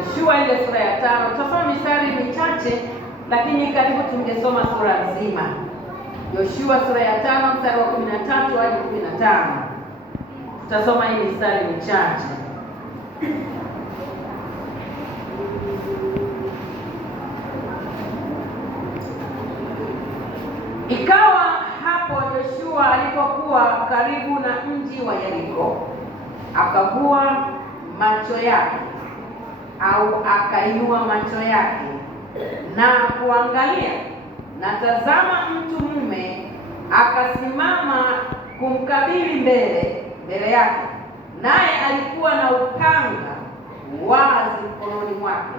Yoshua ile sura ya 5. Tutasoma mistari michache, lakini karibu tungesoma sura nzima. Yoshua sura ya 5 mstari wa 13 hadi 15. Tutasoma hii mistari michache. Ikawa hapo Yoshua alipokuwa karibu na mji wa Yeriko, akavua macho yake au akainua macho yake na kuangalia, na tazama, mtu mume akasimama kumkabili mbele yake, naye alikuwa na upanga wazi mkononi mwake.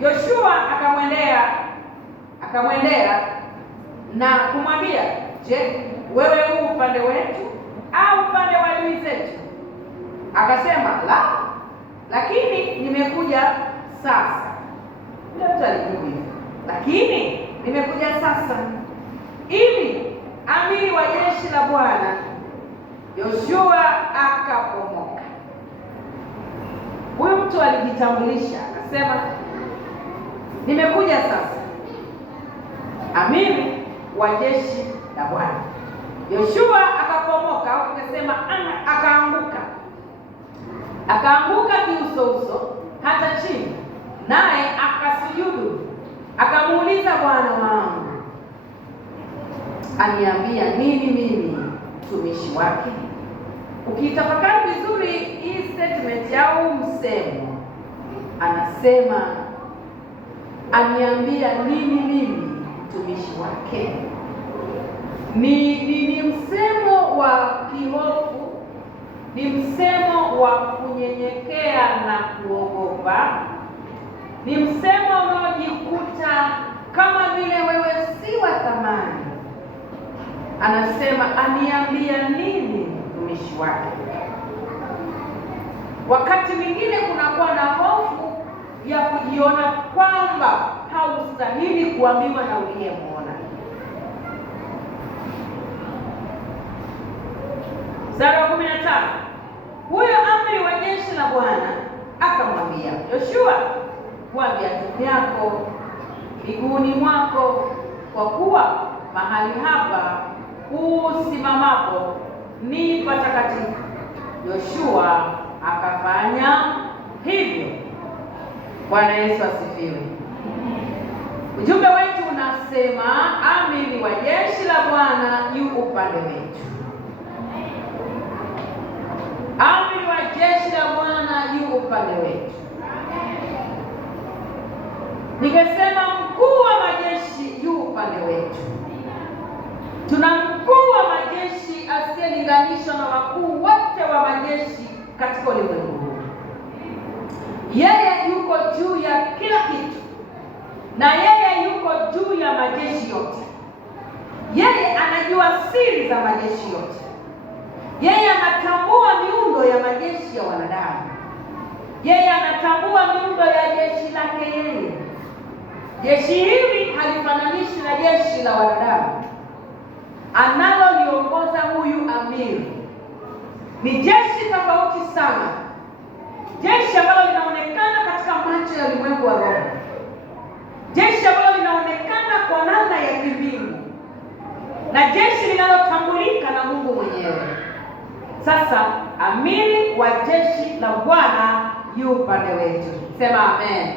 Yoshua akamwendea na kumwambia, je, wewe huu upande wetu au upande wa adui zetu? Akasema, la, lakini nimekuja sasa. Ndio mtu alijibu, lakini nimekuja sasa ili amiri wa jeshi la Bwana. Yoshua akapomoka. Huyu mtu alijitambulisha, akasema, nimekuja sasa, amiri wa jeshi la Bwana. Yoshua akapomoka, au akasema akaanguka kiuso hata chini, naye akasujudu, akamuuliza, Bwana wangu aniambia nini mimi mtumishi wake? Ukitafakari vizuri hii statement au msemo, anasema aniambia nini mimi mtumishi wake. Ni msemo wa kihofu, ni msemo wa kunyenyekea na kuogopa, ni msemo unaojikuta kama vile wewe si wa thamani. Anasema aniambia nini mtumishi wake. Wakati mwingine kunakuwa na hofu ya kujiona kwamba haustahili kuambiwa na uliyemwona. Mstari wa 15. Huyo amri wa jeshi la Bwana akamwambia Yoshua, vua viatu vyako miguuni mwako, kwa kuwa mahali hapa usimamapo ni patakatifu. Yoshua akafanya hivyo. Bwana Yesu asifiwe. Ujumbe wetu unasema amiri wa jeshi la Bwana yu upande wetu. Amiri wa jeshi la Bwana yu upande wetu. Ningesema mkuu wa majeshi yu upande wetu. Tuna mkuu wa majeshi asiyelinganishwa na wakuu wote wa majeshi katika ulimwengu huu. Yeye yuko juu ya kila kitu, na yeye yuko juu ya majeshi yote. Yeye anajua siri za majeshi yote. Yeye anatambua miundo ya majeshi ya wanadamu. Yeye anatambua miundo ya jeshi lake yeye. Jeshi hili halifananishi na jeshi la wanadamu. Analoliongoza huyu amiri ni jeshi tofauti sana, jeshi ambalo linaonekana katika macho ya ulimwengu wa roho, jeshi ambalo linaonekana kwa namna ya kimbingu, na jeshi linalotambulika na Mungu mwenyewe. Sasa amiri wa jeshi la Bwana yu upande wetu. Sema amen.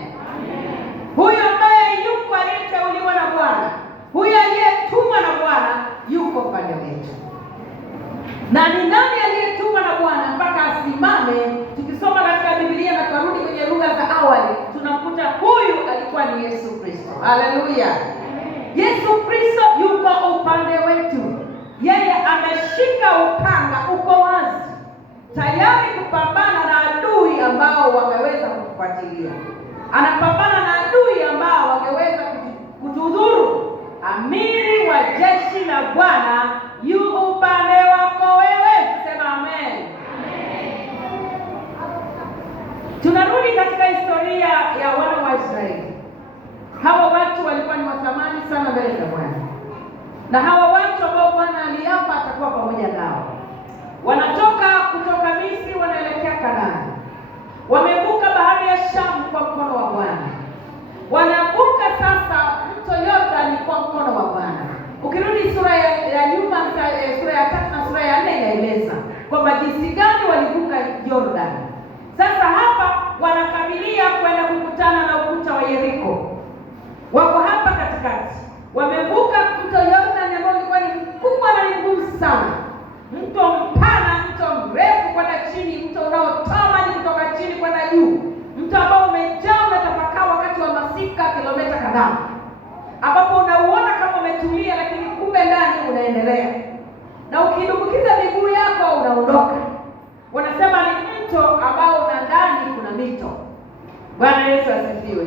Huyo ambaye yuko aliyeteuliwa na Bwana, huyo aliyetumwa na Bwana yuko upande wetu. Na ni nani aliyetumwa na Bwana mpaka asimame? Tukisoma katika Biblia na karudi kwenye lugha za awali, tunamkuta huyu alikuwa ni Yesu Kristo. Haleluya. Yesu Kristo yuko upande wetu. Yeye ameshika upanga, uko wazi, tayari kupambana na adui ambao wameweza kutufuatilia. Anapambana na adui ambao wangeweza kutudhuru. Amiri wa jeshi la Bwana yu upande wako wewe. Sema amen. Tunarudi katika historia ya wana wa Israeli. Hawa watu walikuwa ni wa thamani sana mbele za Bwana, na hawa watu ambao Bwana aliapa atakuwa pamoja nao. Wanatoka kutoka Misri wanaelekea Kanaani. Wamevuka bahari ya Shamu kwa mkono wa sura ya 3 na sura ya 4 inaeleza kwamba jinsi gani walivuka Yordani. Sasa hapa wanakabilia kwenda kukutana na ukuta wa Yeriko. Wako hapa katikati, wamevuka mto Yordani ambao ulikuwa ni mkubwa na ni ngumu sana, mto mpana, mto mrefu kwenda chini, mto unaotoa maji kutoka chini kwenda juu, mto ambao umejaa umetapakaa wakati wa masika kilomita kadhaa, ambapo unauona kama umetulia, lakini kumbe ndani unaendelea, na ukidumbukiza miguu yako unaondoka. Wanasema ni mto ambao na ndani kuna mito. Bwana Yesu asifiwe.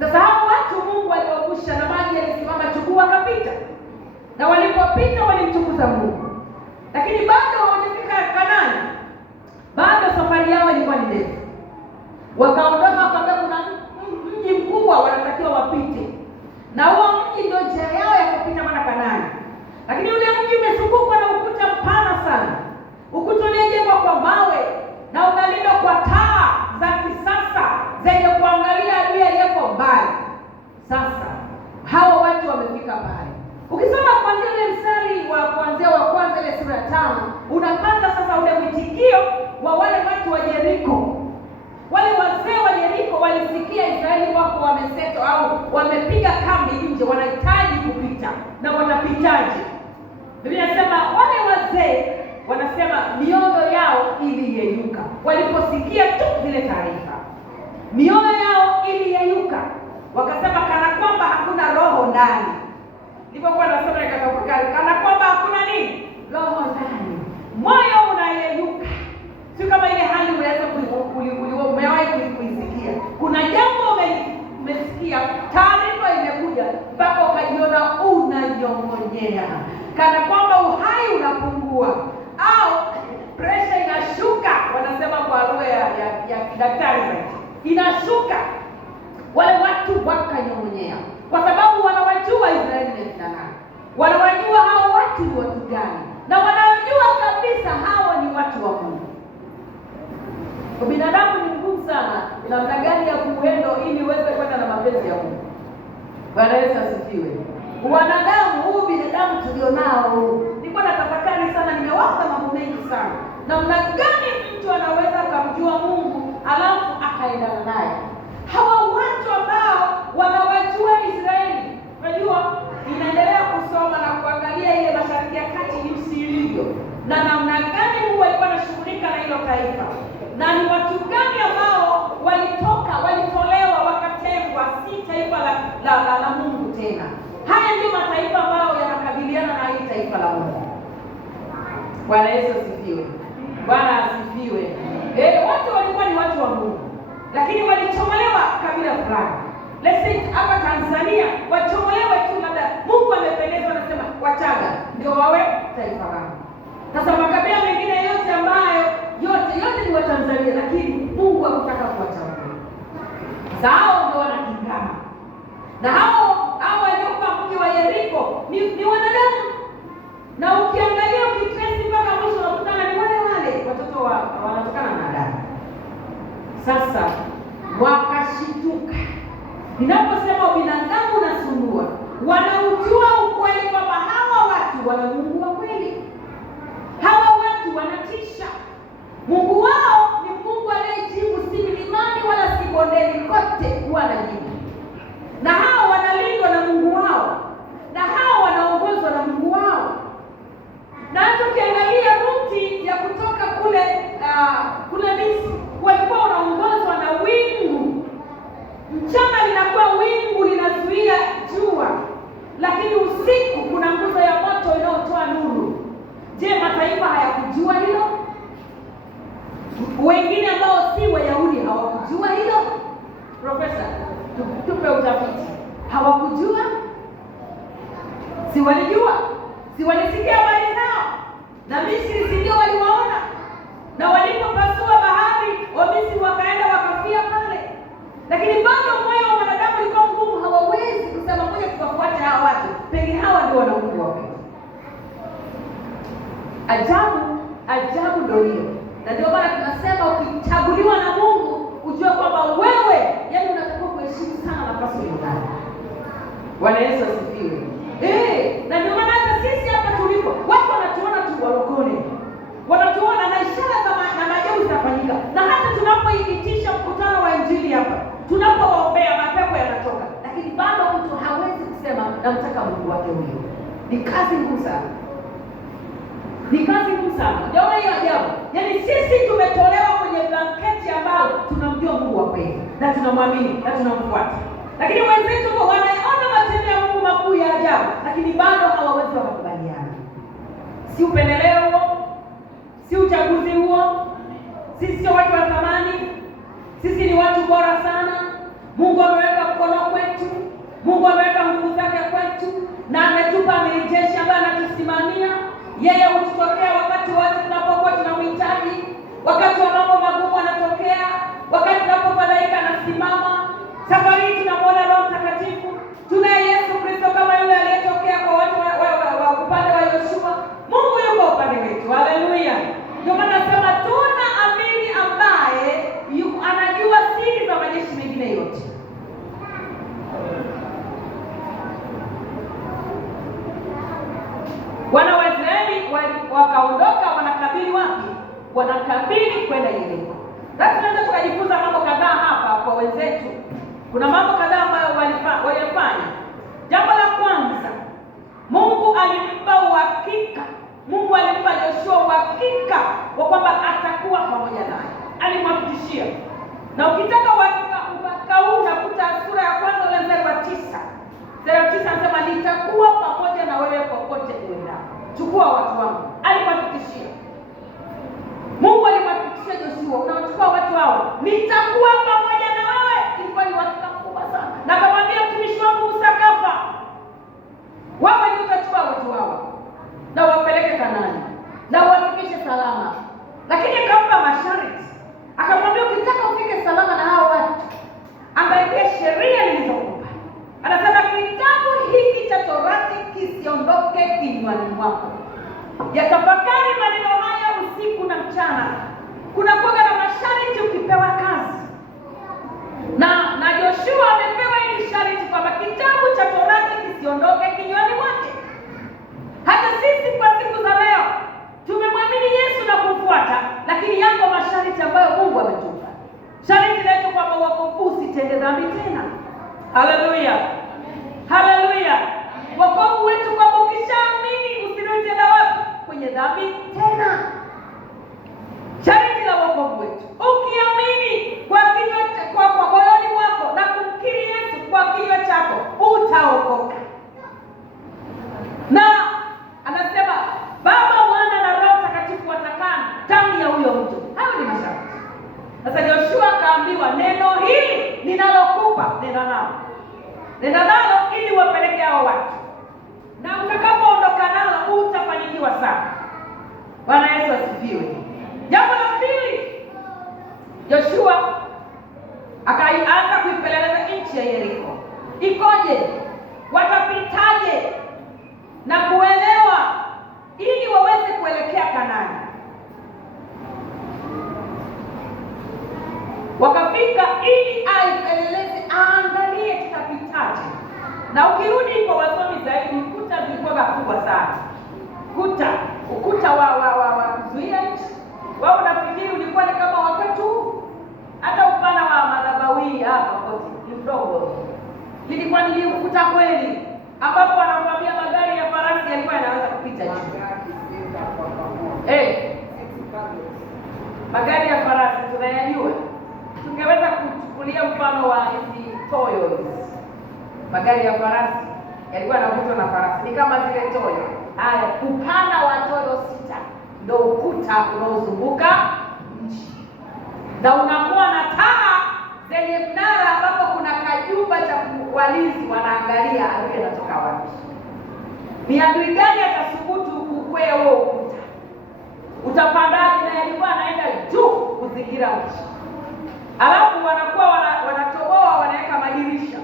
Sasa hao watu Mungu aliwavusha na maji yalisimama chukuu, wakapita, na walipopita walimtukuza Mungu, lakini bado hawajafika Kanaani. Bado safari yao ilikuwa ni ndefu. Wakaondoka wakaambia kuna mji mkubwa wanatakiwa wapite, na huo mji ndio njia yao ya kupita kwenda Kanaani. Lakini ule mji umezungukwa na ukuta mpana sana, ukuta uliojengwa kwa mawe na unalindwa kwa taa za kisasa zenye kuangalia adui aliyeko mbali. Sasa hawa watu wamefika pale. Ukisoma kuanzia ile mstari wa kuanzia wa kwanza ile sura ya 5, unapata sasa ule mwitikio wa wale watu wa Yeriko. Wale wazee wa Yeriko walisikia Israeli wako wameseto au wamepiga kambi nje, wanahitaji kupita, na watapitaje? Biblia inasema wale wazee wanasema mioyo yao iliyeyuka waliposikia tu zile taarifa. Mioyo yao iliyeyuka, wakasema kana kwamba hakuna roho ndani. Nilipokuwa nasoma nikatafakari, kana kwamba hakuna nini? Roho ndani. Moyo unayeyuka. Sio kama ile hali unaweza umewahi kuisikia. Kuna jambo umesikia, taarifa imekuja mpaka ukajiona unanyong'onyea, kana kwamba uhai unapungua au pressure inashuka. Wanasema kwa lugha ya daktari inashuka. Wale watu wakanyong'onyea kwa sababu wanawajua Israeli ni kina nani, wanawajua hao watu ni watu gani, na wanajua kabisa hao ni watu wa Mungu. Binadamu ni ngumu sana namna gani ya kuendo ili uweze kwenda na mapenzi ya Mungu. Bwana Yesu asifiwe. Wanadamu, huu binadamu tulionao, nilikuwa natafakari sana, nimewaza mambo mengi sana. Namna gani mtu anaweza kumjua Mungu alafu akaendana naye? Hawa watu ambao wanawajua Israeli. Unajua, inaendelea kusoma na kuangalia ile Mashariki ya Kati jinsi ilivyo, na namna gani Mungu alikuwa anashughulika na hilo taifa, na ni watu gani ambao walitolewa, wakatengwa, si taifa la Mungu tena. Haya ndio mataifa ambayo yanakabiliana na hili taifa la Mungu. Bwana Yesu asifiwe. Bwana asifiwe. Watu walikuwa ni watu wa Mungu, lakini walichomolewa kabila fulani. Let's say hapa Tanzania wachomolewe tu, labda Mungu amependezwa anasema Wachaga ndio wawe taifa langu. Sasa makabila mengine yote ambayo yote ni wa Tanzania, lakini Mungu hakutaka kuwachagua. Zao ndio wanakingana. Na hao waliokuwa mji wa Yeriko ni wanadamu. Na ukiangalia ukitrace mpaka mwisho unakutana ni wale watoto wanatokana na Adamu. Sasa wakashituka. Ninaposema binadamu unasumbua, wanaujua ukweli kwamba hawa watu wana Mungu wa kweli. Hawa watu wanatisha. Mungu wao ni Mungu anayejibu si milimani wala si bondeni, kote huwa anajibu. Na hao wanalindwa na Mungu wao, na hao wanaongozwa na Mungu wao. Na hata ukiangalia ruti ya kutoka kule Misri, walikuwa wanaongozwa na wingu. Mchana linakuwa wingu linazuia jua, lakini usiku kuna nguzo ya moto inayotoa nuru. Je, mataifa hayakujua hilo? Wengine ambao si Wayahudi hawakujua hilo? Profesa, tupe utafiti. Hawakujua? Si walijua? Si walisikia habari zao? Na Misri si ndio waliwaona? Na walipopasua bahari, Wamisri wakaenda wakafia pale. Lakini bado moyo wa wanadamu ulikuwa mgumu, hawawezi kusema moja tukafuate hawa watu. Pengine hawa ndio wana Mungu wao. Ajabu ndio hiyo. Na ndio maana tunasema ukichaguliwa na Mungu, ujue kwamba wewe, yaani unatakiwa kuheshimu sana nafasi uliyonayo. Bwana Yesu asifiwe. Na ndio maana hata sisi hapa tulipo, watu wanatuona hili hapa, tunapowaombea mapepo yanatoka, lakini bado mtu hawezi kusema namtaka Mungu wake huyo. Ni kazi ngumu sana, ni kazi ngumu sana. Unaona hiyo ajabu? Yaani sisi tumetolewa kwenye blanketi ambalo tunamjua Mungu wa kweli na tunamwamini na tunamfuata, lakini wenzetu wanaona matendo ya Mungu makuu ya ajabu, lakini bado hawawezi wakakubaliana. Si upendeleo huo, si uchaguzi huo. Sisi sio watu wa thamani, sisi ni watu bora sana. Mungu ameweka mkono kwetu, Mungu ameweka nguvu zake kwetu, na ametupa amiri jeshi ambaye anatusimamia. Yeye hututokea wakati wote tunapokuwa tunamhitaji, wakati wa mambo magumu anatokea, wakati tunapofadhaika anasimama. Safari hii tunamwona Roho Mtakatifu, tunaye Yesu Kristo kama yule aliyetokea kwa watu wa upande wa Yoshua. Mungu yuko upande wetu. Haleluya! Ndio maana nasema tuna amini ambaye anajua siri za majeshi mengine yote. Wana wa Israeli wakaondoka, wanakabili wapi? Wanakabili kwenda Yeriko. Sasa tunaweza tukajifunza mambo kadhaa hapa kwa wenzetu. Kuna mambo kadhaa ambayo walifanya. Jambo la kwanza, Mungu alimpa uhakika. Mungu alimpa Yoshua uhakika wa kwamba atakuwa pamoja naye. Alimhakikishia. Na ukitaka uhakika huu unakuta sura ya kwanza ule mstari wa 9. Mstari wa 9 anasema nitakuwa pamoja na wewe popote uendapo. Chukua watu wangu. Alimhakikishia. Mungu alimhakikishia Yoshua, unachukua watu hao, nitakuwa pamoja na wewe. Ilikuwa ni uhakika mkubwa sana. Na akamwambia mtumishi wangu Musa, wewe ndio utachukua watu hao na wapeleke Kanaani na uwafikishe salama. Lakini akampa masharti. Akamwambia ukitaka ufike salama na hao watu, angalia sheria nilizokupa. Anasema kitabu hiki cha Torati kisiondoke kinywani mwako. Yatafakari maneno haya usiku na mchana. Kuna kuwa na masharti ukipewa kazi. Na Joshua amepewa hili sharti kwamba kitabu cha Torati kisiondoke kinywani mwake. Hata sisi kwa siku za leo tumemwamini Yesu na kumfuata, lakini yako masharti ambayo Mungu ametupa. Sharti letu kwamba wokovu usitende dhambi tena. Haleluya. Haleluya. Wokovu wetu kwamba ukishaamini usirudi tena wapi? Kwenye dhambi tena. Sharti la wokovu wetu, ukiamini kwa kinywa kwa moyoni mwako na kumkiri Yesu kwa kinywa chako, utaokoka. Na anasema Baba, Mwana na Roho Mtakatifu watakaa ndani ya huyo mtu. Hayo ni masharti. Sasa Joshua akaambiwa, neno hili ninalokupa, nenda nalo ili wapeleke hao watu, na utakapoondoka nalo utafanikiwa sana. Bwana Yesu asifiwe. Jambo la pili, Joshua akaanza kuipeleleza nchi ya Yeriko. Ikoje? Watapitaje? Na kuelewa ili waweze kuelekea Kanaani. Wakafika ili aipeleleze, aangalie tutapitaje. Na ukirudi kwa wasomi zaidi, kuta zilikuwa kubwa sana. Ukuta wa kuzuia nchi. Wao unafikiri ulikuwa ni kama wakati hata upana wa madhabahu hapa kote ni mdogo. Ilikuwa ni ukuta kweli ambapo anamwambia magari ya farasi yalikuwa yanaweza kupita juu. Magari ya farasi tunayajua. Tungeweza kuchukulia mfano wa hizi toyo. Magari ya farasi yalikuwa yanavutwa na farasi. Ni kama zile toyo. Haya, upana wa toyo 6 ndio ukuta unaozunguka nchi. Na unakuwa na taa zenye mnara ambapo kuna kajumba cha walinzi wanaangalia adui anatoka wapi. Ni adui gani atasubutu kukwea huo ukuta? Utapandaje? Na yalikuwa anaenda juu kuzingira nchi. Alafu wanakuwa wanatoboa, wanaweka madirisha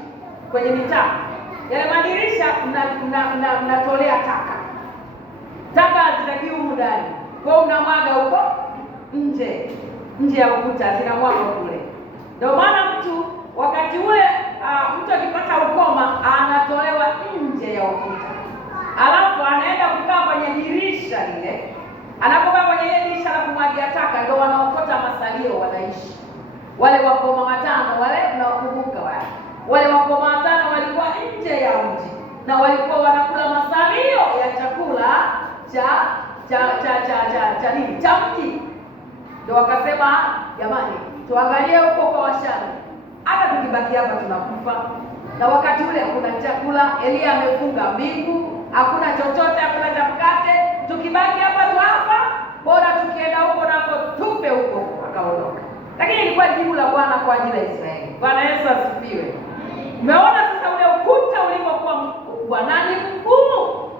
kwenye mitaa. Yale madirisha mnatolea taka. Taka hazitakiwi humu ndani. Kwa unamwaga huko nje ya ukuta, zinamwaga kule. Ndio maana mtu wakati ule mtu akipata ukoma anatolewa nje ya ukuta. Alafu anaenda kukaa kwenye dirisha lile. Anapokaa kwenye ile dirisha la kumwagia taka ndio wanaokota masalio wanaishi. Wale wakoma watano wale tunawakumbuka wale wakoma watano walikuwa nje ya mji na walikuwa wanakula masalio ya chakula cha mji. Ndio wakasema, jamani, tuangalie huko kwa Washami, hata tukibaki hapa tunakufa. Na wakati ule hakuna chakula, Elia amefunga mbingu, hakuna chochote, hakuna cha mkate, tukibaki hapa tuafa, bora tukienda huko nako tupe huko. Akaondoka. Lakini ilikuwa jibu la Bwana kwa ajili ya Israeli. Bwana Yesu asifiwe. Umeona sasa ule ukuta ulivyokuwa mkubwa na ni mgumu.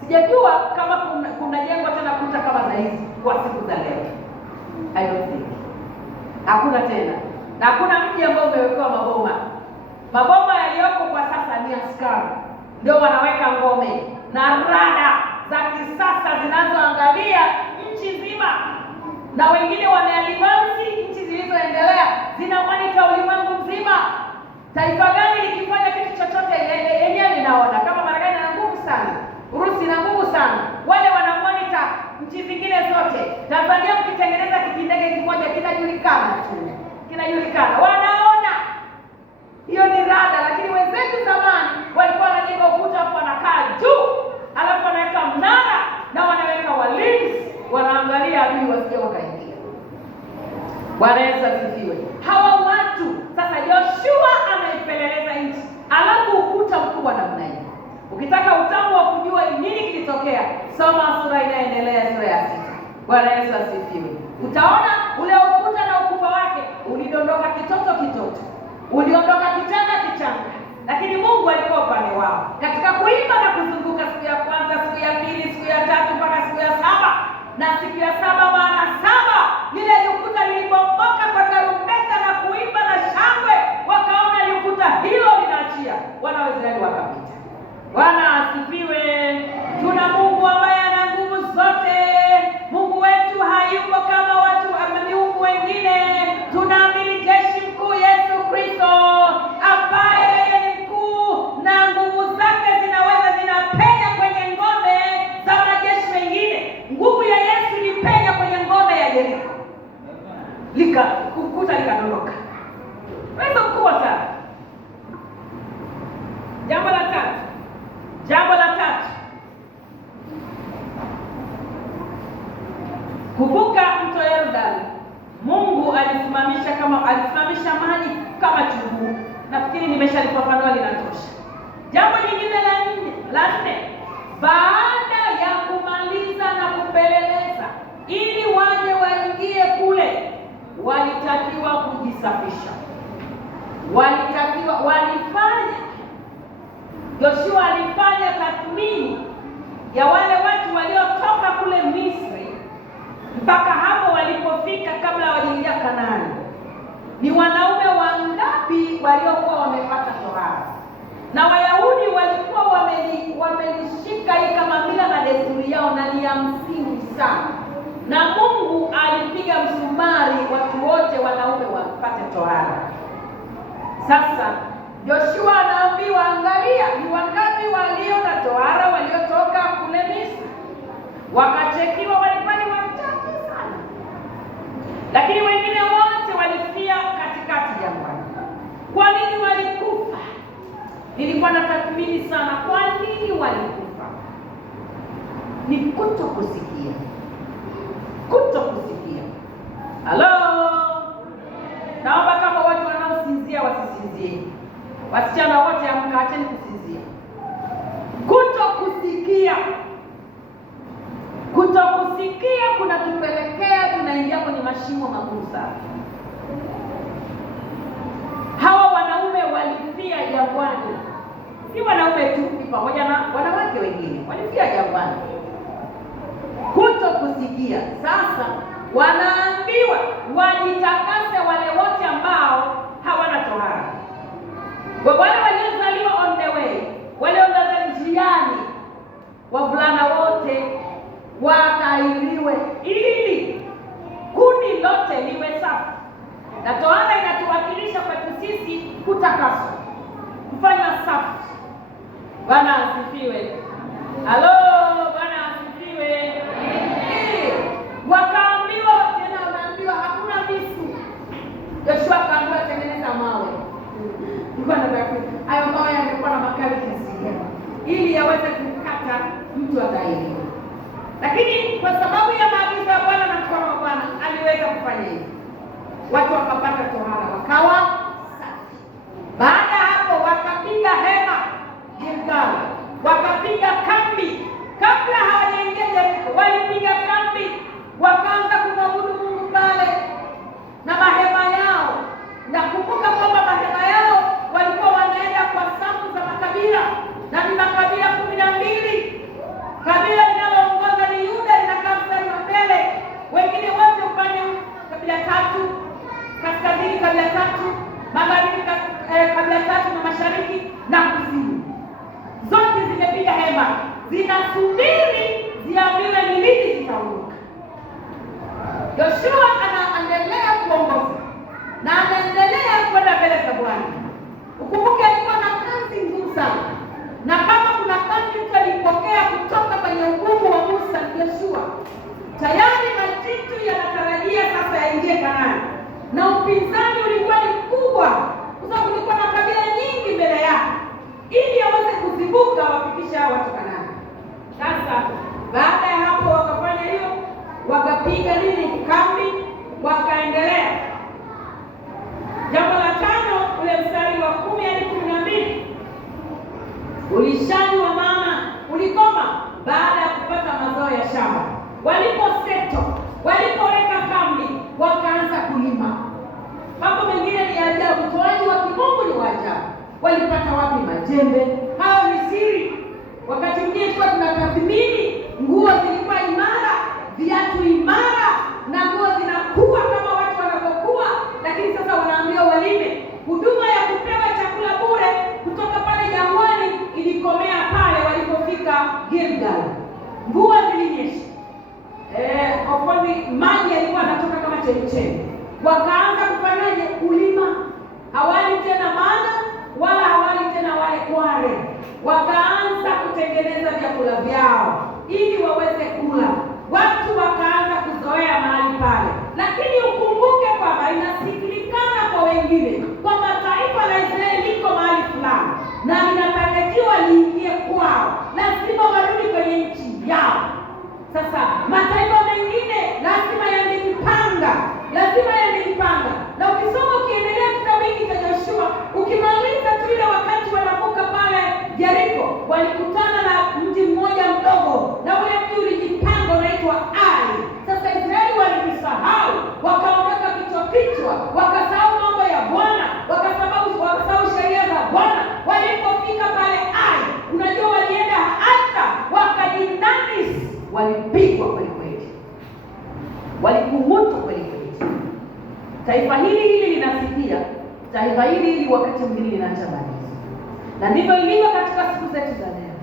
Sijajua kama kuna jengo tena kuta kama za hizi kwa siku za leo. I don't think. Hakuna tena. Na hakuna mji ambao umewekewa maboma. Maboma yaliyoko kwa sasa ni askari. Ndio wanaweka ngome na rada za kisasa zinazoangalia nchi nzima. Na wengine wameadvance nchi zilizoendelea, zina monitor ulimwengu mzima. Taifa gani likifanya kitu chochote yenyewe linaona. Kama Marekani ina nguvu sana, Urusi ina nguvu sana, wale wana monitor nchi zingine zote. Tanzania mkitengeneza kitindege kimoja kinajulikana tu. Kinajulikana. Wanaona. Hiyo ni rada. Lakini wenzetu zamani walikuwa wanajenga ukuta hapo, wanakaa juu, alafu wanaweka mnara na wanaweka walinzi, wanaangalia adui wasije wakaingia. Bwana Yesu asifiwe. Hawa watu sasa, Joshua anaipeleleza nchi, alafu ukuta mkubwa namna hii. Ukitaka utamu wa kujua nini kilitokea, soma sura inayoendelea, sura ya 6. Bwana Yesu asifiwe. Utaona ule ukuta na ukubwa wake ulidondoka kitoto, uliondoka kichanga, lakini Mungu alikuwa upande wao katika kuimba na kuzunguka siku ya kwanza, siku ya pili, siku ya 3 mpaka siku ya 7. Na siku ya 7 mara 7 lile ukuta lilipomoka kwa tarumbeta na kuimba na shangwe, wakaona ukuta hilo linaachia, wana wa Israeli wakapita. Bwana asifiwe. Tuna Mungu ambaye ana nguvu zote. Mungu wetu hayuko kama watu miungu wengine. Tunaamini jeshi mkuu Yesu Kristo, ambaye yeye ni mkuu na nguvu zake zinapenya kwenye ngome za majeshi mengine. Nguvu ya Yesu ilipenya kwenye ngome ya Yeriko, ukuta likadondoka. Wewe mkubwa sana. Jambo la tatu, kuvuka mto Yordani. Mungu alisimamisha maji kama chungu. Nafikiri nimeshalifafanua, linatosha. Jambo lingine la 4, baada ya kumaliza na kupeleleza ili waje waingie kule, walitakiwa kujisafisha. Joshua alifanya tathmini ya wale watu waliotoka kule Misri mpaka hapo walipofika kabla hawajaingia Kanaani. Ni wanaume wangapi waliokuwa wamepata tohara? Na Wayahudi walikuwa wamelishika hii kama mila na desturi yao, na ni ya msingi sana. Na Mungu alipiga msumari watu wote wanaume wapate tohara. Sasa Joshua anaambiwa, angalia ni wangapi walio na tohara waliotoka kule Misri. Wakachekiwa, walikuwa ni wachache sana, lakini wengine wote walifia katikati jangwani. Kwa nini walikufa? Nilikuwa na tathmini sana. Kwa nini walikufa? Ni kutokusikia. Halo, naomba kama watu wanaosinzia wasisinzie. Wasichana wote amka, acheni kusinzia. Kutokusikia kunatupelekea tunaingia kwenye mashimo magumu sana. Hawa wanaume walifia jangwani. Si wanaume tu, pamoja na wanawake wengine walifia jangwani. Kutokusikia. Sasa wanaambiwa wajitakase wale wote ambao hawana tohara. Wale waliozaliwa on the way, wale waliozaliwa njiani, wavulana wote wakailiwe ili kundi lote liwe safi. Na tohara inatuwakilisha kwetu sisi kutakaswa, kufanya safi. Bwana asifiwe. Halo, Bwana asifiwe. Wakaambiwa tena, wanaambiwa hakuna visu. Yoshua akaambiwa tengeneza mawe. Nilikuwa nataka hayo mawe yangekuwa na makali kiasi gani ili yaweze kukata mtu adhaifu. Lakini kwa sababu ya maagizo ya Bwana na mkono wa Bwana aliweza kufanya hivyo. Watu wakapata tohara, wakawa safi. Baada hapo wakapiga hema Gilgal, wakapiga kambi. Kabla hawajaingia Yeriko, walipiga kambi, wakaanza kumwabudu Mungu pale na mahema yao. Na kumbuka kwamba mahema yao walikuwa wanaenda kwa safu za makabila, na ni makabila 12. Kabila linaloongoza ni Yuda, linakaa mstari wa mbele. Wengine wote upande kabila 3, kaskazini kabila 3, magharibi kabila 3, na mashariki na kusini. Zote zimepiga hema, zinasubiri ziambiwe ni lini zitaondoka. Yoshua anaendelea kuongoza na anaendelea kwenda mbele za Bwana. Ukumbuke alikuwa na kazi ngumu sana, na kama kuna kazi mtu alipokea kutoka kwenye ugumu wa Musa ni Yoshua. Tayari majitu yanatarajia sasa yaingie Kanaani, na upinzani ulikuwa ni mkubwa kwa sababu kulikuwa na kabila nyingi mbele yake ili aweze kuzibuka wafikisha watu Kanaani. Sasa baada ya hapo wakafanya hiyo, wakapiga kambi, wakaendelea. Jambo la 5, ule mstari wa 10 hadi 12. Ulishaji wa maana ulikoma baada ya kupata mazao ya shamba. Walipoweka kambi, wakaanza kulima. Mambo mengine ni ajabu, utoaji wa kimungu ni wa ajabu. Walipata wapi majembe? Hayo ni siri. Wakati mwingine tulikuwa tunatathmini, nguo zilikuwa imara, viatu imara, na nguo zinakuwa kama watu wanapokuwa, lakini sasa wanaambiwa walime. Huduma ya kupewa chakula bure kutoka pale jangwani ilikomea pale walipofika Gilgal. Mvua zilinyesha. Okozi maji yalikuwa yanatoka kama chemchemi. Wakaanza kufanyaje? Kulima. Hawali tena mana wala hawali tena wale kware. Wakaanza kutengeneza vyakula vyao ili waweze kula. Watu wakaanza kuzoea mahali pale. Lakini ukumbuke kwamba inasikilikana kwa wengine kwamba taifa la Israeli liko mahali fulani na linatarajiwa liingie kwao. Lazima warudi kwenye nchi yao. Sasa mataifa mengine lazima yangejipanga. Na ukisoma ukiendelea kitabu hiki cha Joshua, ukimaliza tu ile wakati wanavuka pale Yeriko, walikutana na mji mmoja mdogo, na ule mji ulijipanga unaitwa Ai. Sasa Israeli walijisahau, wakaondoka kichwa, wakasahau mambo ya Bwana, wakasahau sheria za Bwana. Walipofika pale Ai, unajua walienda hata wakajinajisi, walipigwa kweli kweli, walikung'utwa kweli kweli. Taifa hili linasikia, taifa hili wakati mwingine linachabaniza. Na ndivyo ilivyo katika siku zetu za leo.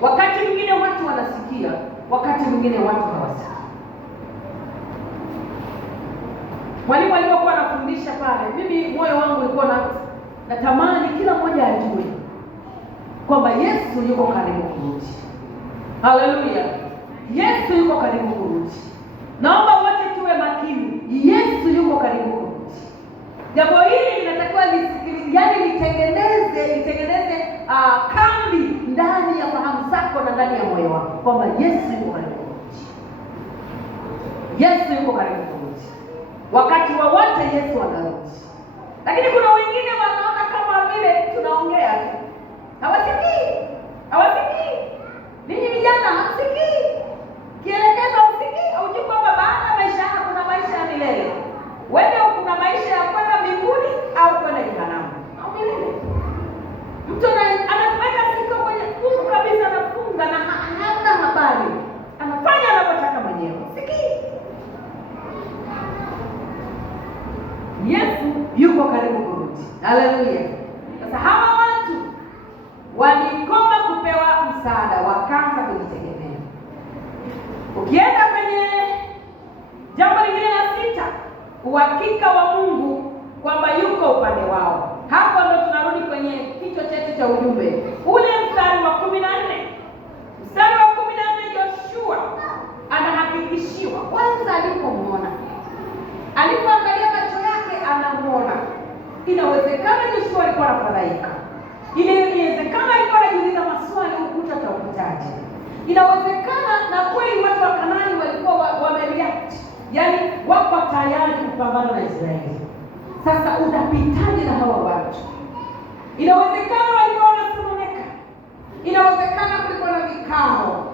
Wakati mwingine watu wanasikia, wakati mwingine watu hawasikii. Mwalimu alipokuwa anafundisha pale, mimi moyo wangu ulikuwa natamani kila mmoja ajue kwamba Yesu yuko karibu kurudi. Haleluya. Yesu yuko karibu kurudi. Naomba wote tuwe makini. Yesu yuko karibu kurudi. Jambo hili linatakiwa litengeneze kambi ndani ya fahamu zako na ndani ya moyo wako kwamba Yesu yuko karibu kurudi. Yesu yuko karibu kurudi. Wakati wowote Yesu anarudi. Lakini kuna wengine wanaona kama vile tunaongea tu. Hawasikii. Ninyi vijana hamsikii. Kielekeza usikii, ujue kwamba baada ya maisha haya kuna maisha ya milele. Wewe kuna maisha ya kwenda mbinguni au kwenda jehanamu. Au milele. Mtu anaweka siku kwenye Mungu kabisa, anafunga na hana habari. Anafanya anapotaka mwenyewe. Sikii. Yesu yuko karibu kurudi. Haleluya. Sasa hawa watu walikoma kupewa msaada, wakaanza kujitegemea. Ukienda kwenye jambo lingine la 6, uhakika wa Mungu kwamba yuko upande wao. Hapo ndo tunarudi kwenye kichwa chetu cha ujumbe. Ule mstari wa 14. Mstari wa 14, Joshua anahakikishiwa kwanza alipomwona. Alipoangalia macho yake anamuona. Inawezekana Joshua alikuwa anafadhaika. Inawezekana alikuwa anajiuliza maswali, ukuta utaupitaje? Inawezekana na kweli watu wa Kanaani walikuwa wamereact, yaani wako tayari kupambana na Israeli. Sasa utapitaje na hawa watu? Inawezekana walikuwa wanasononeka. Inawezekana kulikuwa na vikao.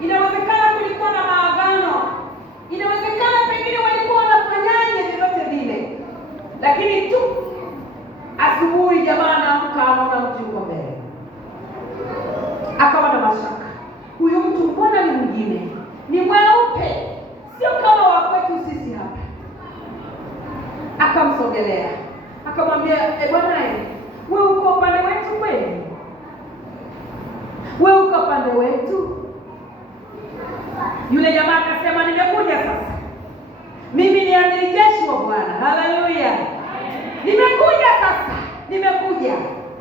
Inawezekana kulikuwa na maagano. Inawezekana pengine walikuwa wanafanyaje vyovyote vile. Lakini tu asubuhi jamaa anaamka, anaona mtu yuko mbele. Akawa na mashaka. Huyu mtu mbona ni mwingine? Ni mweupe. Sio kama wa kwetu sisi hapa. Akamsogelea. Akamwambia, bwana, wewe uko upande wetu kweli? Wewe uko upande wetu? Yule jamaa akasema, nimekuja sasa. Mimi ni amiri jeshi wa Bwana. Haleluya. Nimekuja sasa. Nimekuja.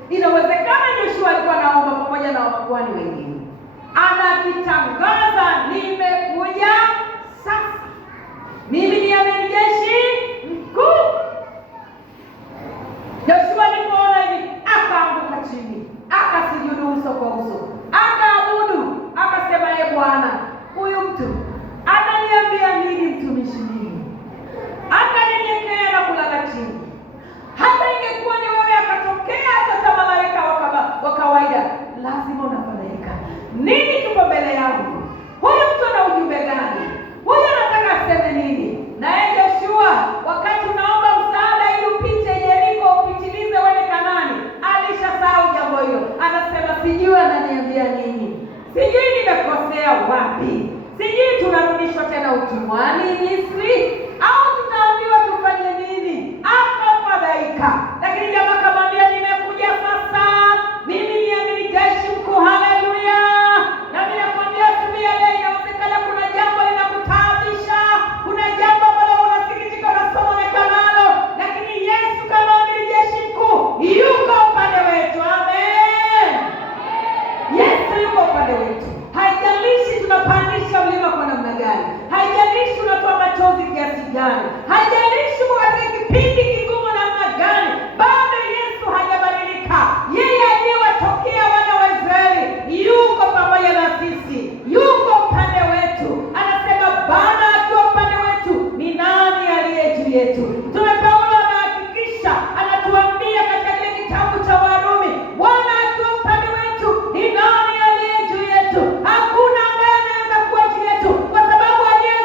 Inawezekana Joshua alikuwa anaomba pamoja na makuhani wengine. Anakitangaza, nimekuja sasa. Mimi ni amiri jeshi mkuu. Joshua alipoona hivi, akaanguka chini, akasujudu uso kwa uso, akaabudu, akasema, Bwana, huyu mtu ananiambia nini mtumishi mimi? Akanyenyekea na kulala chini. Hata ingekuwa ni wewe akatokea hata malaika wa kawaida, lazima unafadhaika. Nini kipo mbele yangu? Huyu mtu ana ujumbe gani? Huyu anataka aseme nini? Naye Joshua, wakati unaomba msaada ili upite Yeriko, upitilize uende Kanaani, alishasahau jambo hilo. Anasema, sijui ananiambia nini. Sijui nimekosea wapi. Sijui tunarudishwa tena utumwani Misri au tutaambiwa tufanye nini? Akafadhaika. Lakini jamaa akamwambia, nimekuja sasa. Mimi ni amiri jeshi mkuu. Haleluya. Na mimi nakwambia asubuhi ya leo, inawezekana kuna jambo linakutaabisha, kuna jambo ambalo unasikitika na sononeka nalo, lakini Yesu kama amiri jeshi mkuu yuko upande wetu. Amen. Yesu yuko upande wetu. Haijalishi tunapandisha mlima kwa namna gani, haijalishi unatoa machozi kiasi gani, haijalishi uko katika kipindi kigumu namna gani, bado Yesu hajabadilika. Yeye aliyewatokea wana wa Israeli yuko pamoja na sisi, yuko upande wetu. Anasema, Bwana akiwa upande wetu, ni nani aliye juu yetu? Mtume Paulo anahakikisha, anatuambia katika kile kitabu cha Warumi, Bwana akiwa upande wetu, ni nani aliye juu yetu? Hakuna ambaye anaweza kuwa juu yetu, kwa sababu aliye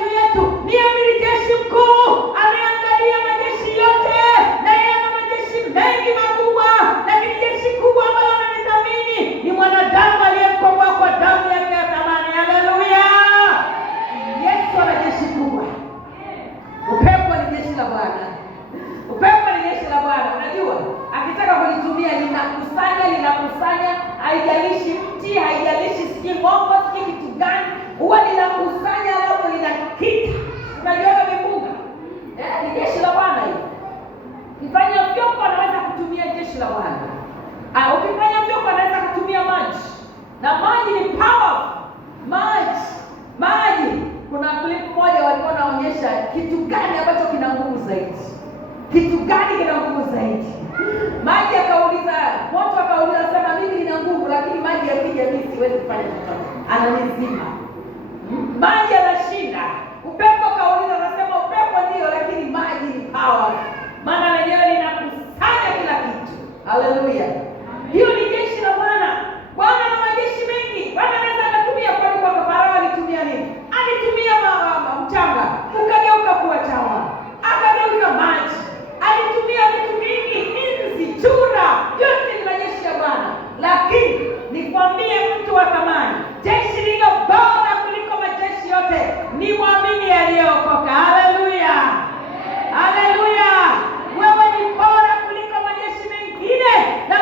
juu yetu ni amiri jeshi mkuu. Ameangalia majeshi yote, na yeye ana majeshi mengi makubwa, lakini jeshi kubwa ambalo analithamini ni mwanadamu aliyekomboa kwa damu yake ya thamani. Haleluya. Yesu ana jeshi kubwa. Upepo ni jeshi la Bwana. Upepo ni jeshi la Bwana. Unajua, akitaka kulitumia linakusanya, haijalishi mti, haijalishi siki ng'ombe, siki kitu gani, huwa linakusanya alafu linakita. Unajua vipunga? Ni jeshi la Bwana hilo. Mfanya vyombo anaweza kutumia jeshi la Bwana. Ukifanya vyombo anaweza kutumia maji. Na maji ni power. Maji. Kuna clip moja walikuwa wanaonyesha kitu gani ambacho kina nguvu zaidi. Kitu gani kina nguvu zaidi? Maji akauliza, moto akauliza, sema mimi nina nguvu, lakini maji yakija mimi siwezi kufanya chochote. Ananizima. Maji anashinda. Upepo akauliza, anasema upepo ndio, lakini maji ni power. Maana lenyewe linakusanya kila kitu. Haleluya. Hiyo ni jeshi la Bwana. Bwana ana majeshi mengi. Bwana anaweza kutumia kwa Farao alitumia nini? Alitumia mchanga, ukageuka kuwa chawa. Akageuka maji. Alitumia vitu vingi, inzi, chura, yote ni majeshi ya Bwana. Lakini nikwambie mtu wa thamani, jeshi lilo bora kuliko majeshi yote ni mwamini aliyeokoka. Haleluya. Haleluya. Wewe ni bora kuliko majeshi mengine, na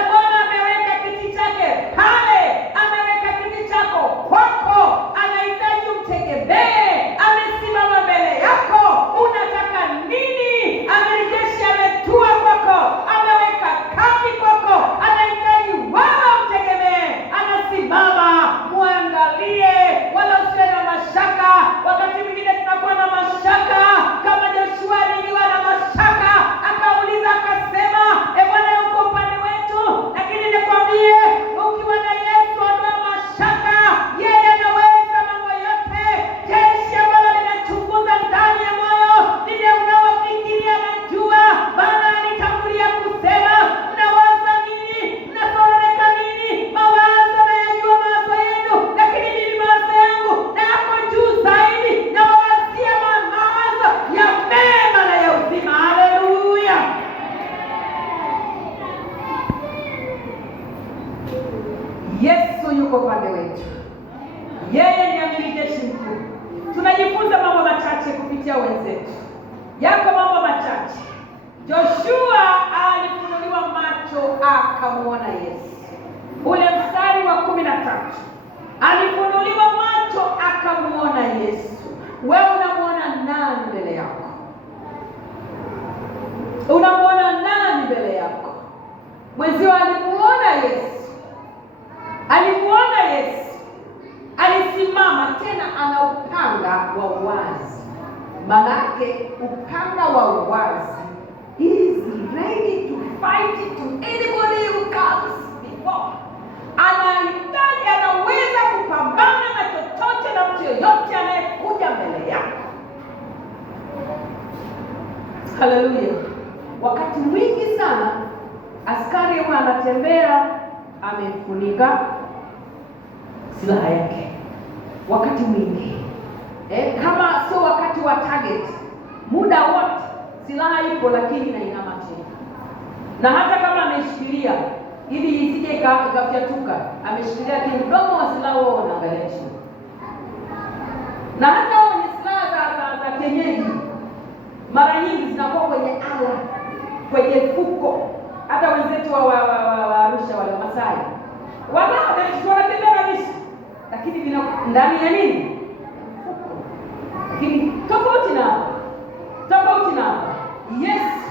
yuko pande wetu. Yeye ni amiri jeshi mkuu. Tunajifunza mambo machache kupitia wenzetu. Yako mambo machache. Joshua alifunuliwa macho akamwona Yesu. Ule mstari wa 13. Alifunuliwa macho akamwona Yesu. Wewe unamwona nani mbele yako? Unamwona nani mbele yako? Mwenzio alimuona Yesu. Alimuona Yesu. Alisimama tena ana upanga wa uwazi. Manake upanga wa uwazi, he is ready to fight to anybody who comes before. Anahitaji, anaweza kupambana na chochote na mtu yoyote anayekuja mbele yako. Haleluya. Wakati mwingi sana askari huwa anatembea amefunika silaha yake. Wakati mwingi kama sio wakati wa target, muda wote silaha ipo lakini inainama chini. Na hata kama ameshikilia ili isije ikafyatuka, ameshikilia tu mdomo wa silaha wao unaangalia chini. Na hata ni silaha za kienyeji mara nyingi zinakuwa kwenye ala, kwenye fuko. Hata wenzetu wa Arusha wale Masai wanatembea kabisa, lakini vina ndani ya nini? Fuko. Lakini tofauti na Yesu,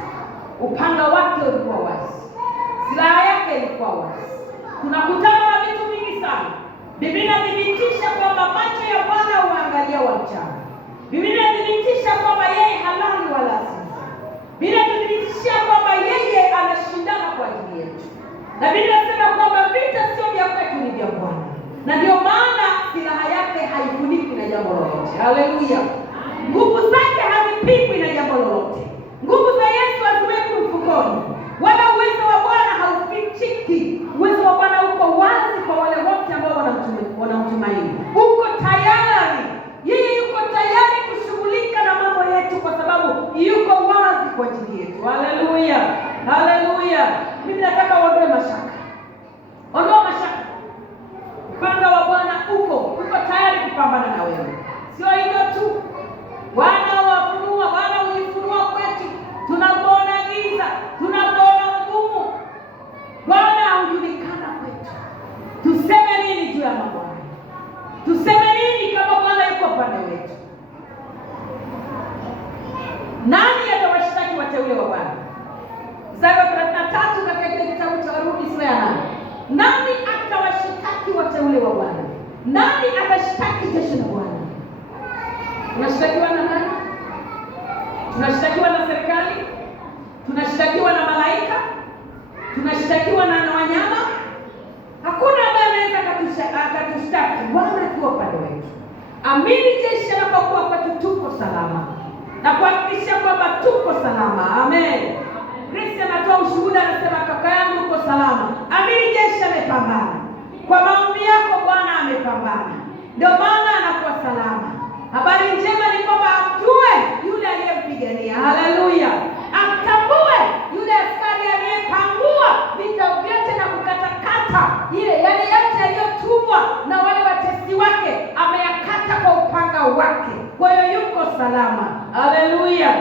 upanga wake ulikuwa wazi, silaha yake ilikuwa wazi. Tunakutana na vitu vingi sana. Biblia inathibitisha kwamba macho ya Bwana huangalia wachana. Biblia inathibitisha kwamba yeye halali wala asinzi. Biblia inathibitisha kwamba yeye anashindana kwa ajili yetu. Na Biblia inasema kwamba vita sio vya kwetu, ni vya Bwana. Na ndio maana silaha yake haifuniki na jambo lolote. Haleluya. Nguvu zake hazipigwi na jambo lolote. Nguvu za Yesu haziwekwi mfukoni. Wala uwezo wa Bwana haufichiki. Uwezo wa Bwana uko wazi kwa wale wote ambao wanamtumaini. Uko tayari. Yeye yuko tayari kushughulika na mambo yetu kwa sababu yuko wazi kwa ajili yetu. Haleluya. Haleluya. Mimi nataka uondoe mashaka. Ondoa mashaka. Upanga wa Bwana uko tayari kupambana na wewe. Sio hivyo tu. Bwana wafunua, Bwana ujifunua kwetu. Tunapoona giza, tunapoona ngumu, Bwana hujulikana kwetu. Tuseme nini juu ya mambo haya? Tuseme nini kama Bwana yuko pande wetu? Nani atawashtaki wateule wa Bwana? Mstari wa 33 katika kile kitabu cha Warumi sura ya 8. Nani atawashtaki wateule wa Bwana? Nani atashtaki jeshi la Bwana? Tunashtakiwa na nani? Tunashtakiwa na serikali? Tunashtakiwa na malaika? Tunashtakiwa na wanyama? Hakuna ambaye anaweza akatushtaki Bwana akiwa pande wetu. Amini jeshi anapokuwa kwetu tuko salama. Na kuhakikisha kwamba tuko salama. Amen. Kristo anatoa ushuhuda, anasema kaka yangu uko salama. Amini jeshi amepambana. Kwa maombi yako Bwana amepambana. Ndio maana anakuwa salama. Habari njema ni kwamba amjue yule aliyempigania. Haleluya. Amtambue yule askari aliyepangua vita vyote na kukatakata yale yote yaliyotumwa na wale watesi wake, ameyakata kwa upanga wake. Kwa hiyo yuko salama. Haleluya.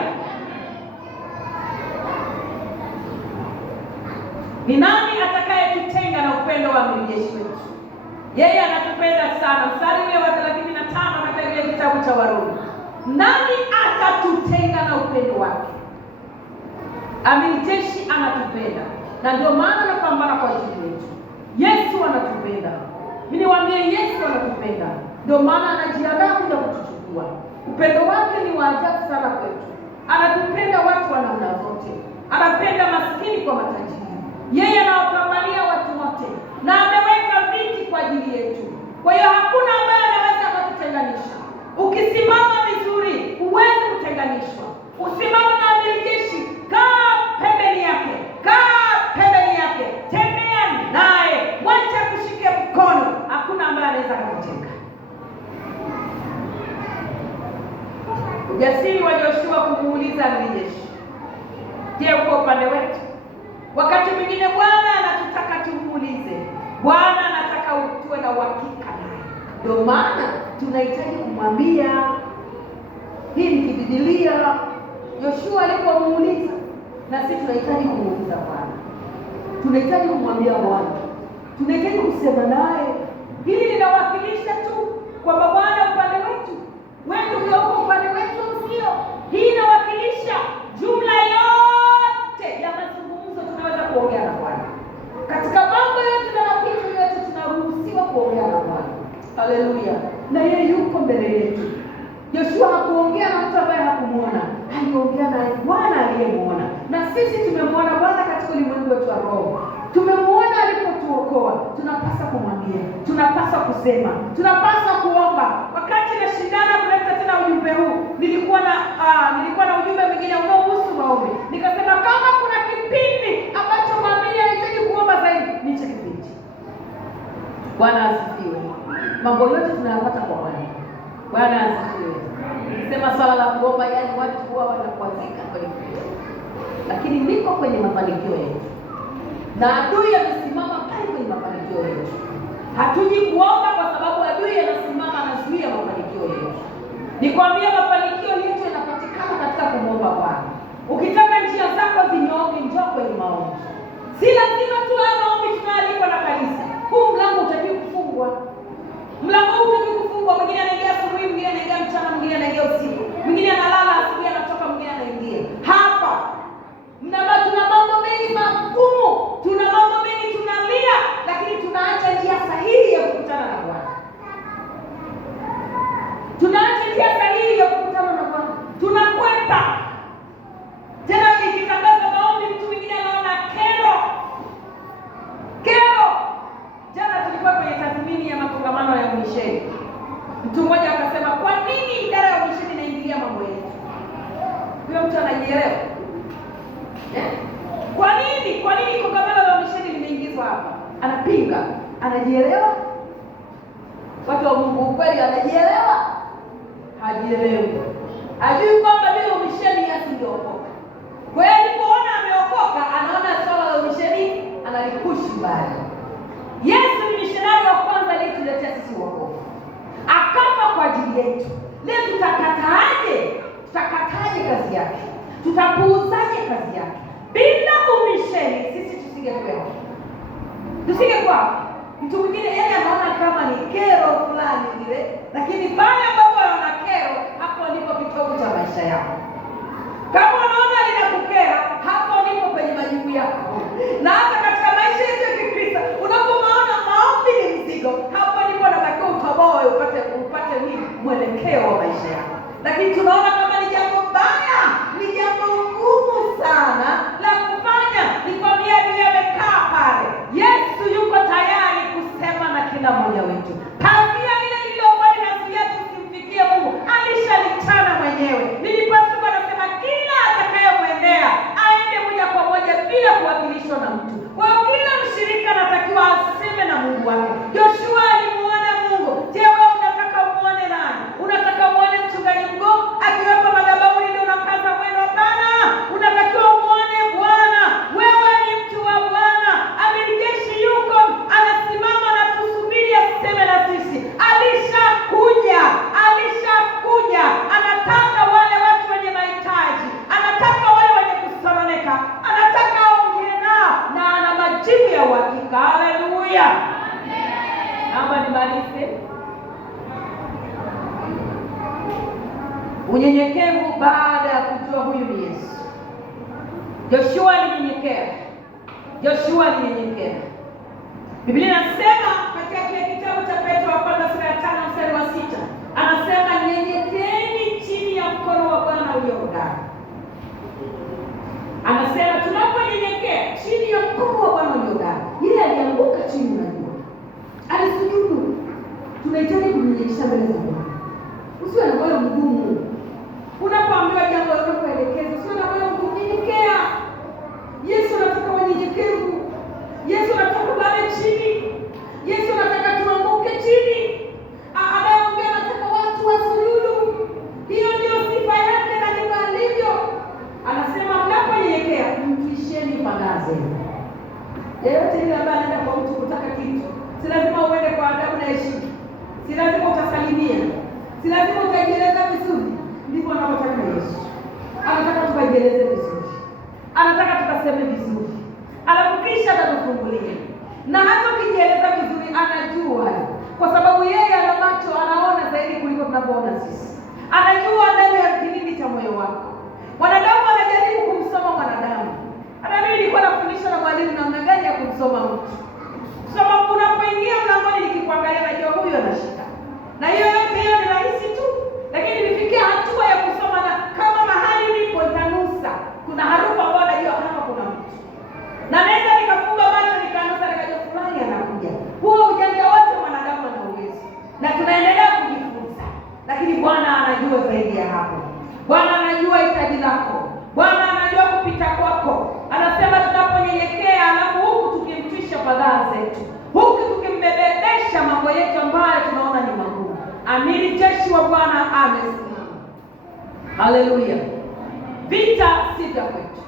Ni nani atakayetutenga na upendo wa amiri jeshi wetu? Yeye anatupenda sana. Mstari ule wa 35 katika ile kitabu cha Warumi. Nani atatutenga na upendo wake? Amiri jeshi anatupenda. Na ndio maana anapambana kwa ajili yetu. Yesu anatupenda. Mimi niwaambie Yesu anatupenda. Ndio maana anajiandaa kuja kutuchukua. Upendo wake ni wa ajabu sana kwetu. Anatupenda watu wa namna zote. Anapenda maskini kwa matajiri. Yeye anawapambania watu wote. Na ameweka viti kwa ajili yetu. Kwa hiyo hakuna ambaye anaweza kututenganisha. Ukisimama vizuri, huwezi kutenganishwa. Usimame na amiri jeshi, kaa pembeni yake. Kaa pembeni yake. Tembea naye. Wacha kushike mkono. Hakuna ambaye anaweza kukutenga. Ujasiri wa Joshua kumuuliza amiri jeshi, je, uko upande wetu? Wakati mwingine Bwana anatutaka tumuulize. Bwana anataka tuwe na maana tunahitaji kumwambia. Hii ni Biblia. Yoshua alipomuuliza, na sisi tunahitaji kumuuliza Bwana. Tunahitaji kumwambia Bwana. Tunahitaji kusema naye. Hili linawakilisha tu kwamba Bwana upande wetu, wewe ulioko upande wetu sio. Hii inawakilisha jumla yote ya mazungumzo tunaweza kuongea na Bwana. Katika mambo yote na mapito yote tunaruhusiwa kuongea na Bwana. Haleluya. Na yeye yuko mbele yetu. Yoshua hakuongea na mtu ambaye hakumuona. Aliongea na Bwana aliyemuona. Na sisi tumemwona Bwana katika ulimwengu wetu wa roho. Tumemuona alipotuokoa. Tunapaswa kumwambia. Tunapaswa kusema. Tunapaswa kuomba. Wakati nashindana kuleta tena ujumbe huu, nilikuwa na ujumbe mwingine unaohusu maombi. Nikasema kama kuna kipindi ambacho mwamini anahitaji kuomba zaidi, ni hicho kipindi. Bwana asifiwe. Mambo yote tunayapata kwa Bwana. Bwana asifiwe. Nisema swala la kuomba, yani watu huwa wanakwazika kwa hiyo. Lakini niko kwenye mafanikio yetu. Na adui amesimama pale kwenye mafanikio yetu. Hatuji kuomba kwa sababu adui anasimama anazuia mafanikio yetu. Nikwambia mafanikio yetu yanapatikana katika kumwomba Bwana. Ukitaka njia zako zinyooke, njoo kwenye maombi. Si lazima tu maombi tunaalikwa na kanisa. Huu mlango utakiwa kufungwa. Mlango huu utakiwa kufungwa. Mwingine anaingia asubuhi, mwingine anaingia mchana, mwingine anaingia usiku. Mwingine analala asubuhi anatoka, mwingine anaingia. Hapa tuna mambo mengi magumu, tuna mambo mengi tunalia, lakini tunaacha njia sahihi ya kukutana na Bwana. Tunaacha njia sahihi ya kukutana na Bwana. Tunakwepa. Tena ikitangaza maombi, mtu mwingine anaona kero. Jana tulikuwa kwenye tathmini ya makongamano ya umisheni. Mtu mmoja akasema, kwa nini idara ya umisheni inaingilia mambo yetu? Huyo mtu anajielewa. Kwa nini kongamano la umisheni limeingizwa hapa? Anapinga. Anajielewa? Watu wa Mungu kweli anajielewa? Hajielewi. Hajui kwamba bila umisheni asingeokoka. Kwa hiyo alipoona ameokoka, anaona swala la umisheni analikushi mbali. Yesu ni mishonari wa kwanza aliyetuletea sisi wokovu. Akafa kwa ajili yetu. Leo tutakataje kazi yake? Tutapuuzaje kazi yake? Bila umisheni sisi tusingekuwa. Mtu mwingine yeye anaona kama ni kero fulani ile, lakini pale ambapo anaona kero, hapo ndipo kitovu cha maisha yako. Kama unaona linakukera, hapo ndipo kwenye majibu yako. Na hata katika maisha yetu ya Kikristo, unapoona maombi ni mzigo, hapo ndipo unatakiwa utoboe upate nini? Mwelekeo wa maisha yako. Lakini tunaona kama ni jambo baya, ni jambo ngumu sana la kufanya. Nikwambia Biblia imekaa pale. Yesu yuko tayari kusema na kila mmoja wetu. Pazia ile lililokuwa linazuia tusimfikie Mungu, alishalitana mwenyewe. Nilipaswa nasema kila atakayemwendea aende moja kwa moja bila kuwakilishwa na mtu. Kwa kila mshirika anatakiwa aseme na Mungu wake. Joshua alimuona Mungu. Je, wewe unataka umuone nani? Unataka umuone mchungaji mkuu akiwepo madhabahuni ndio unakaza mwendo? Hapana. Unatakiwa umuone Bwana. Wewe ni mtu wa Bwana. Amiri jeshi yuko anasimama na tusubiri aseme na sisi. Alishakuja. Anataka wale watu wenye mahitaji. Anataka wale wenye kusononeka. Anataka aongee nao na ana majibu ya uhakika. Haleluya. Naomba nimalize. Unyenyekevu baada ya kujua huyu ni Yesu. Joshua alinyenyekea. Biblia inasema katika kile kitabu cha Petro wa kwanza sura ya 5 mstari wa 6, anasema nyenyekeeni chini ya mkono wa Bwana ulio hodari. Anasema tunaponyenyekea chini ya mkono wa Bwana ulio hodari. Yeye alianguka chini, unajua. Alisujudu. Tunahitaji kunyenyekesha mbele za Bwana. Usiwe na moyo mgumu. Unapoambiwa jambo unapoelekezwa, usiwe na moyo mgumu. Nyenyekea. Yesu anataka wanyenyekevu. Yesu anataka kulala chini. Yesu anataka tuanguke chini. Anaongea anataka watu wasujudu. Hiyo ndio sifa yake na ndivyo alivyo. Anasema mnaponyenyekea mtisheni panga zenu. Yeyote yule ambaye anaenda kwa mtu kutaka kitu, si lazima uende kwa adabu na heshima. si lazima utasalimia, si lazima utajieleza vizuri. Ndivyo anapotaka Yesu. Anataka tukajieleze vizuri, anataka tukaseme vizuri, alafu kisha atatufungulia. Na hata ukijieleza vizuri anajua, kwa sababu yeye ana macho, anaona zaidi kuliko tunavyoona sisi. Anajua ndani ya kilindi cha moyo wako. Mwanadamu anajaribu kumsoma mwanadamu. Hata mimi nilikuwa nafundisha na mwalimu namna gani ya kumsoma mtu. Sababu unapoingia mlangoni nikikuangalia najua huyu ana shida. Na hiyo yote hiyo ni rahisi tu. Lakini nifikia hatua ya kusoma na kama mahali ulipo itanusa. Kuna harufu ambayo najua hapa kuna mtu. Na naweza nikafunga macho nikanusa nikajua fulani anakuja. Huo ujanja wote mwanadamu ana uwezo. Na tunaendelea kujifunza. Lakini Bwana anajua zaidi ya hapo. Bwana anajua hitaji lako. Bwana anajua kupita kwako. Anasema tunaponyenyekea, alafu huku tukimtwisha fadhaa zetu, huku tukimbebesha mambo yetu ambayo tunaona ni magumu. Amini, jeshi wa Bwana amesimama. Haleluya. Vita si vya kwetu,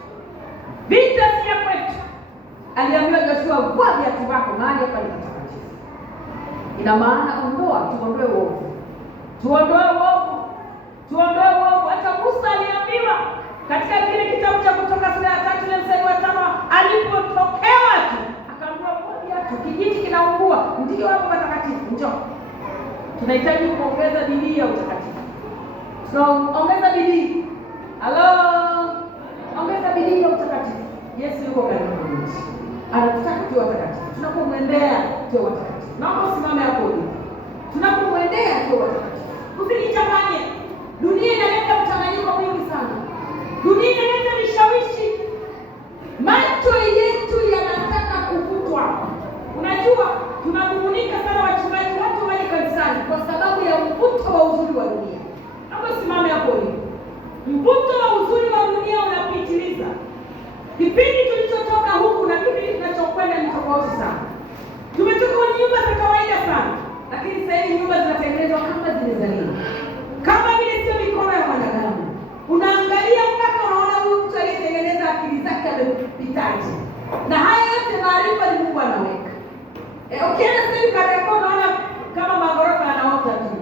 vita si ya kwetu. Aliambiwa Joshua, vua viatu vyako, mahali hapa ni patakatifu. Ina maana tuondoe uovu, tuondoe uovu, tuondoe uovu. Hata Musa aliambiwa katika kile kitabu cha Kutoka sura ya 3 ile mstari wa 5, alipotokewa tu akaambiwa vua viatu, kijiti kinaungua. Ndio hapo patakatifu, njoo. Tunahitaji kuongeza bidii ya utakatifu. Ongeza bidii. Halo, ongeza bidii ya utakatifu. Yesu yuko karibu nasi, anataka tuwe watakatifu. Tunapomwendea tuwe watakatifu. Naomba usimame hapo ulipo. Tunapomwendea tuwe watakatifu. Usinichanganye. Dunia inaleta mchanganyiko mwingi sana. Dunia inaleta vishawishi. Macho yetu yanataka kuvutwa. Unajua, tunadumunika sana wachungaji, watu waje kanisani kwa sababu ya mvuto wa uzuri wa dunia. Naomba usimame hapo ulipo. Mvuto wa uzuri wa dunia unapitiliza. Kipindi tulichotoka huku na kipindi tunachokwenda ni tofauti sana. Tumetoka kwenye nyumba za kawaida sana, lakini sasa hivi nyumba zinatengenezwa kama zimezaliwa. Kama vile sio mikono ya wanadamu. Unaangalia mpaka unaona huyu mtu aliyetengeneza akili zake amepitaje. Na haya yote maarifa ni Mungu anaweka. Ukienda sasa hivi Kariakoo unaona kama magorofa yanaota tu.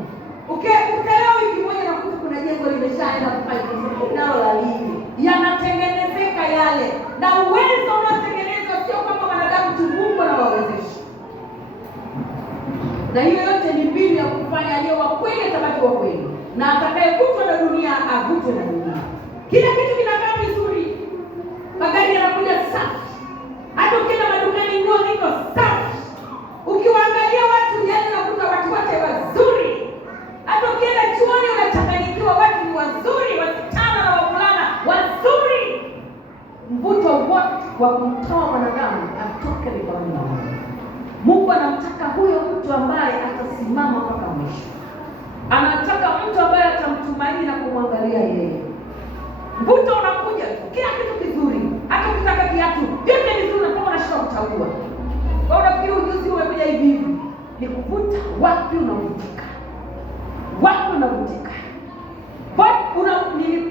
Ukielewa wiki moja na kuta kuna jengo limeshaenda kufaidi nalo la lini. Yanatengenezeka yale. Na uwezo unaotengenezwa sio kama wanadamu tu, Mungu anawawezesha. Na hiyo yote ni mbinu ya kufanya aliye wa kweli atabaki wa kweli, na atakayekutwa na dunia avutwe na dunia. Kila kitu kinakaa vizuri. Magari yanakuja safi. Hata ukienda madukani nguo ziko safi. Ukiwaangalia watu yani unakuta watu wote wazuri. Hata ukienda chuoni unachanganyikiwa, watu ni wazuri, wasichana na wavulana wazuri. Mvuto wote wa kumtoa mwanadamu atoke mikononi mwa Mungu. Mungu anamtaka huyo mtu ambaye atasimama mpaka mwisho. Anataka mtu ambaye atamtumaini na kumwangalia yeye. Mvuto unakuja tu, kila kitu kizuri. Hata ukitaka kiatu, vyote vizuri na unashika kuchagua. Kwa unafikiri ujuzi umekuja hivi hivi. Ni kuvuta wapi unavutika. Wapi unavutika.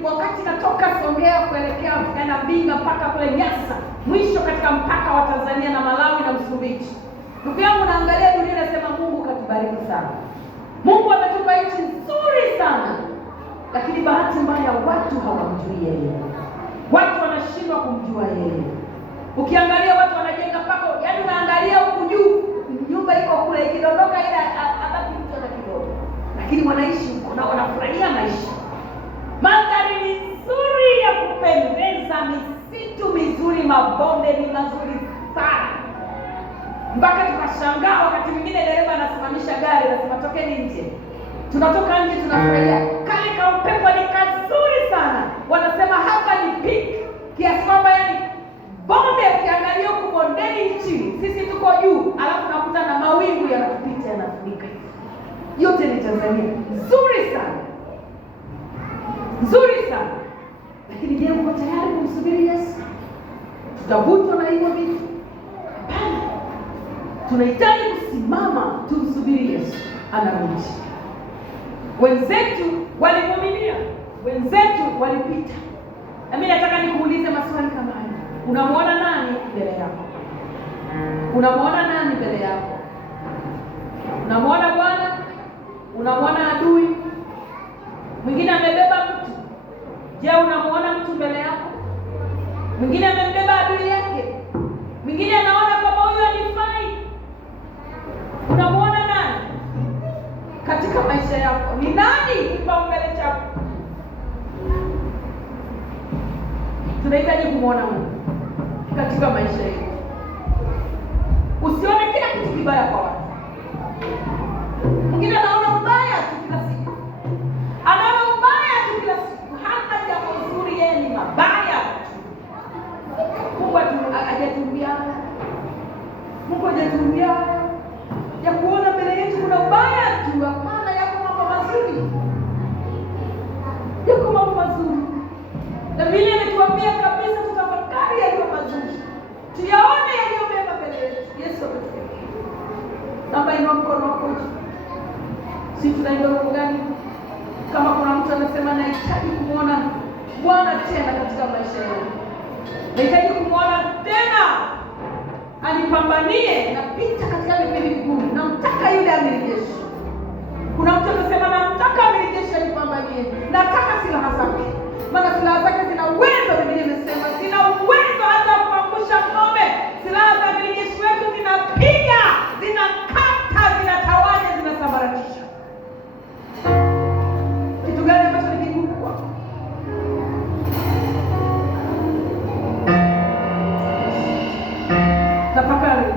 Wakati natoka Songea kuelekea tukaenda Mbinga mpaka kule Nyasa, mwisho katika mpaka wa Tanzania na Malawi na Msumbiji. Ndugu yangu, naangalia dunia nasema Mungu katubariki sana. Mungu ametupa nchi nzuri sana. Lakini bahati mbaya watu hawamjui yeye. Watu wanashindwa kumjua yeye. Ukiangalia watu wanajenga pako, yaani unaangalia huku juu, nyumba iko kule ikidondoka ile abaki mtu na kidogo. Lakini wanaishi huko na wanafurahia maisha. Mandhari ni nzuri ya kupendeza, misitu mizuri, mabonde ni mazuri sana. Mpaka tukashangaa wakati mwingine dereva anasimamisha gari na tokeni nje. Tunatoka nje tunafurahia. Kale ka upepo ni kazuri sana. Wanasema hapa ni peak. Kiasi kwamba yani bonde ukiangalia huko bondeni chini, sisi tuko juu, alafu nakuta na mawingu yanatupita yanafunika. Yote ni Tanzania. Nzuri sana. Nzuri sana. Lakini je, uko tayari kumsubiri Yesu? Tutavutwa na hiyo vitu? Hapana. Tunahitaji kusimama tumsubiri Yesu anarudi. Wenzetu walivumilia, wenzetu walipita. Na mimi nataka nikuulize maswali kama haya. Unamwona nani mbele yako? Unamwona nani mbele yako? Unamwona Bwana Unamwona adui mwingine amebeba mtu. Je, unamwona mtu mbele yako? Mwingine amembeba adui yake. Mwingine anaona kama huyu alifai. Unamwona nani katika maisha yako? Ni nani kipaumbele chako? Tunahitaji kumwona Mungu katika maisha yetu. Usione kila kitu kibaya kwa watu. Mwingine anaona ubaya tu kila siku. Anaona ubaya tu kila siku. Hata jambo zuri yeye ni mabaya. Mungu hajatumbia. Mungu hajatumbia ya kuona mbele yetu kuna ubaya tu. Hapana, yako mambo mazuri. Yako mambo mazuri. Na vile ametuambia kabisa tutafakari yaliyo mazuri. Tuyaone yaliyo mema mbele yetu. Yesu ametuambia. Naomba inua mkono wako juu. Si tunaenda huko gani? Kama kuna mtu anasema nahitaji kumwona Bwana tena katika maisha yangu. Nahitaji kumwona tena anipambanie na pita katika vipindi vigumu. Namtaka yule amiri jeshi. Kuna mtu anasema namtaka amiri jeshi anipambanie. Nataka silaha zake. Maana silaha zake zina uwezo, Biblia imesema zina uwezo hata kuangusha ngome. Silaha za amiri jeshi wetu zinapiga, zinakata, zinatawanya, zinasambaratisha. Kitu gani ambacho ni kigumu kwako? Tafakari.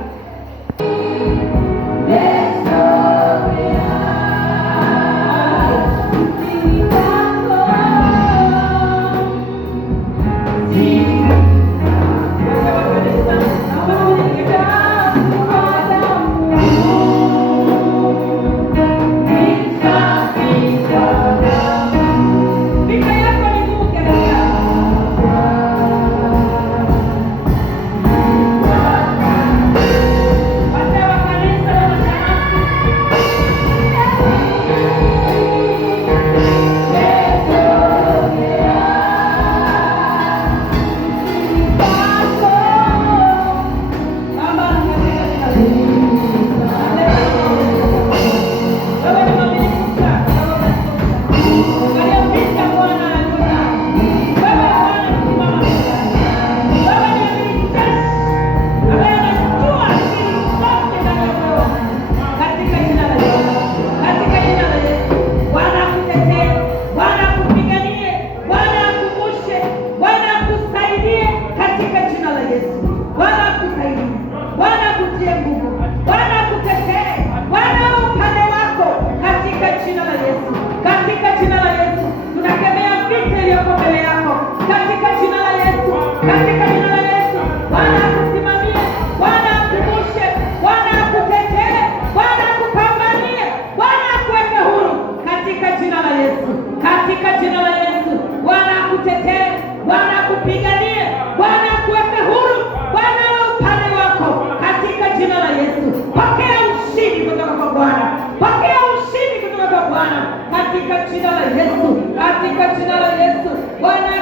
Katika jina la Yesu, katika jina la Yesu, Bwana